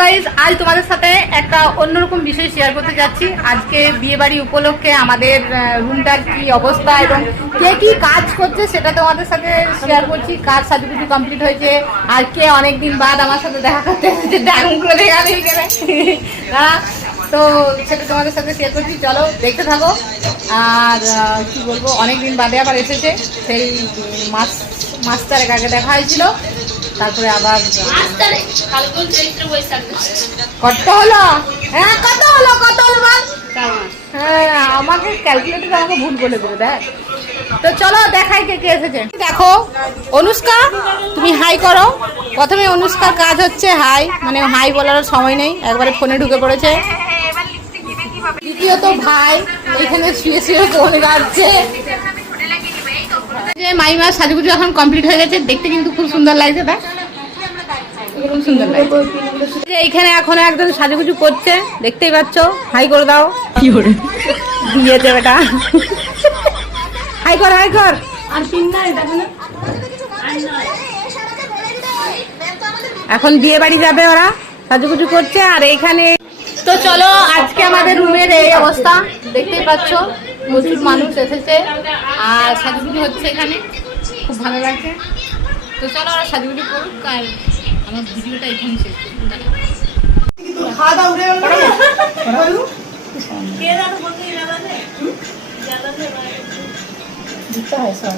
Guys, আজ তোমাদের সাথে একটা অন্যরকম বিষয় শেয়ার করতে যাচ্ছি। আজকে বিয়ে বাড়ি উপলক্ষে আমাদের রুমটার কি অবস্থা এবং কে কি কাজ করছে সেটা তোমাদের সাথে শেয়ার করছি। কাজ সাজুগুজু কমপ্লিট হয়েছে আর কে অনেকদিন বাদ আমার সাথে দেখা করতে এসেছে, দারুণ করে দেখা নেই গেলে তো সেটা তোমাদের সাথে শেয়ার করছি। চলো দেখতে থাকো। আর কি বলবো, অনেকদিন বাদে আবার এসেছে, সেই মাস চারেক আগে দেখা হয়েছিল, তারপরে আবার কত হলো। হ্যাঁ কত হলো বল। হ্যাঁ আমাকে ক্যালকুলেটর আমাকে ভুল বলে দেবে। দেখ তো চলো দেখাই কে কে এসেছে। দেখো অনুষ্কা, তুমি হাই করো। প্রথমে অনুষ্কার কাজ হচ্ছে হাই, মানে হাই বলার সময় নেই, একবারে ফোনে ঢুকে পড়েছে। দ্বিতীয়ত ভাই এখানে শুয়ে শুয়ে ফোন ঘাটছে। যে মাইমার সাজুগুজু এখন কমপ্লিট হয়ে গেছে, দেখতে কিন্তু খুব সুন্দর লাগছে। দেখ খুব সুন্দর লাগছে। এইখানে এখন একদম সাজুগুজু করছে, দেখতেই পাচ্ছ। হাই করে দাও। কি করে দিয়েছে বেটা, হাই কর হাই কর। আর এখন বিয়ে বাড়ি যাবে, ওরা সাজুগুজু করছে। আর এইখানে তো চলো, আজকে আমাদের রুমের এই অবস্থা দেখতেই পাচ্ছ, প্রচুর মানুষ এসেছে আর সাজুগুজু হচ্ছে এখানে, খুব ভালো লাগছে। তো চলো ওরা সাজুগুজু করুক আর আমার ভিডিওটা এখানে শেষ করি। দিতে হয় সব।